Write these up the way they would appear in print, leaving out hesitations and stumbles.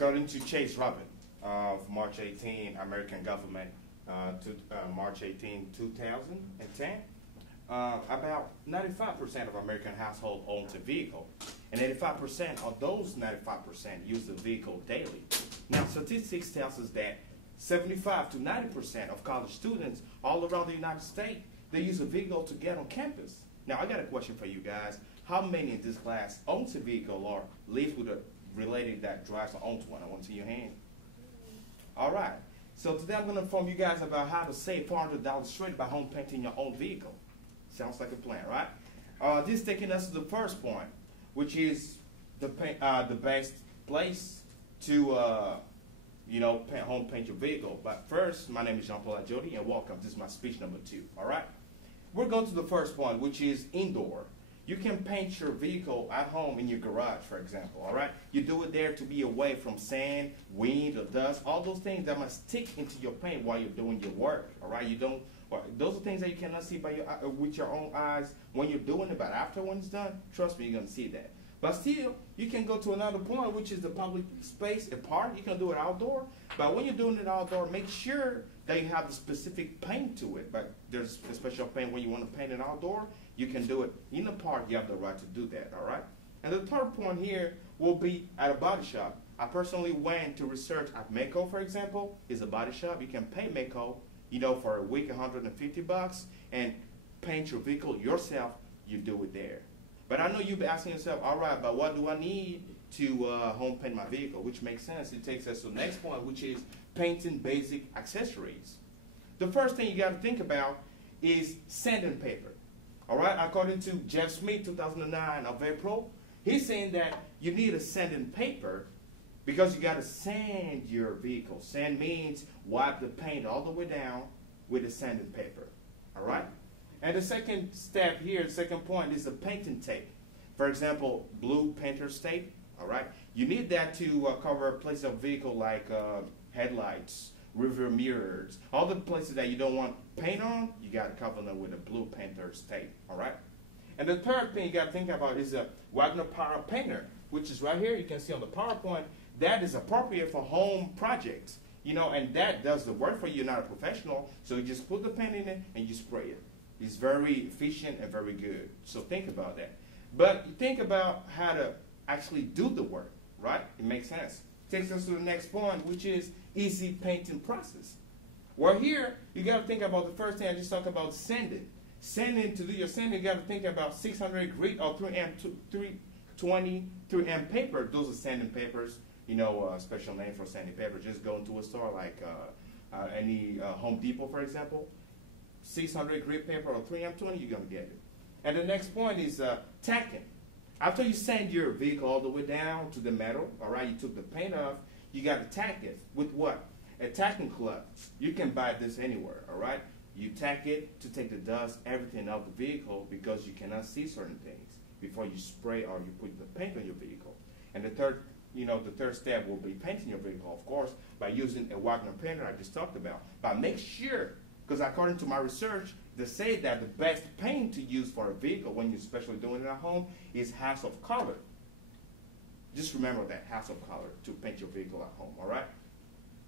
According to Chase Robin of March 18, American government, March 18, 2010, about 95% of American households owns a vehicle, and 85% of those 95% use the vehicle daily. Now, statistics tells us that 75 to 90% of college students all around the United States, they use a vehicle to get on campus. Now, I got a question for you guys. How many in this class owns a vehicle or lives with a relative that drives or owns one? I want to see your hand. All right. So today I'm going to inform you guys about how to save $400 straight by home painting your own vehicle. Sounds like a plan, right? This is taking us to the first point, which is the best place to home paint your vehicle. But first, my name is Jean-Paul Ajodi, and welcome. This is my speech number 2. All right. We're going to the first point, which is indoor. You can paint your vehicle at home in your garage, for example, all right? You do it there to be away from sand, wind, or dust, all those things that must stick into your paint while you're doing your work, all right? Those are things that you cannot see by with your own eyes when you're doing it, but after when it's done, trust me, you're going to see that. But still, you can go to another point, which is the public space, a park. You can do it outdoor. But when you're doing it outdoor, make sure that you have the specific paint to it. But there's a special paint when you want to paint it outdoor. You can do it in the park. You have the right to do that, all right? And the third point here will be at a body shop. I personally went to research at Mako, for example. It's a body shop. You can pay Mako, for a week, $150, and paint your vehicle yourself. You do it there. But I know you'll be asking yourself, all right, but what do I need to home paint my vehicle? Which makes sense. It takes us to the next point, which is painting basic accessories. The first thing you got to think about is sanding paper. All right, according to Jeff Smith, 2009 of April, he's saying that you need a sanding paper because you got to sand your vehicle. Sand means wipe the paint all the way down with a sanding paper. All right? And the second step here, the second point, is the painting tape. For example, blue painter's tape, all right? You need that to cover places of vehicle like headlights, rear mirrors, all the places that you don't want paint on, you got to cover them with a blue painter's tape, all right? And the third thing you got to think about is a Wagner Power Painter, which is right here. You can see on the PowerPoint. That is appropriate for home projects, and that does the work for you. You're not a professional, so you just put the paint in it and you spray it. It's very efficient and very good. So think about that. But think about how to actually do the work, right? It makes sense. Takes us to the next point, which is easy painting process. Well, here, you got to think about the first thing I just talked about, sanding. Sanding, to do your sanding, you got to think about 600 grit or 320 3M paper. Those are sanding papers. Special name for sanding paper. Just go into a store like any Home Depot, for example. 600 grit paper or 3M20, you're going to get it. And the next point is tacking. After you sand your vehicle all the way down to the metal, all right, you took the paint off, you got to tack it with what? A tacking club. You can buy this anywhere, all right? You tack it to take the dust, everything out of the vehicle because you cannot see certain things before you spray or you put the paint on your vehicle. And the third step will be painting your vehicle, of course, by using a Wagner painter I just talked about. But make sure, because according to my research, they say that the best paint to use for a vehicle when you're especially doing it at home is House of Color. Just remember that, House of Color, to paint your vehicle at home, all right?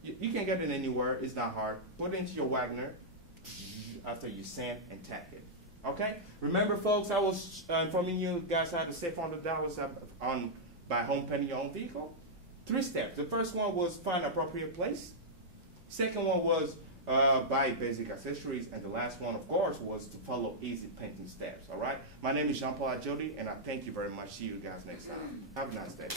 You can get it anywhere. It's not hard. Put it into your Wagner after you sand and tack it. Okay? Remember, folks, I was informing you guys how to save $400 by home painting your own vehicle. 3 steps. The first one was find an appropriate place. Second one was buy basic accessories, and the last one, of course, was to follow easy painting steps. All right? My name is Jean-Paul Ajodi, and I thank you very much. See you guys next time. Have a nice day.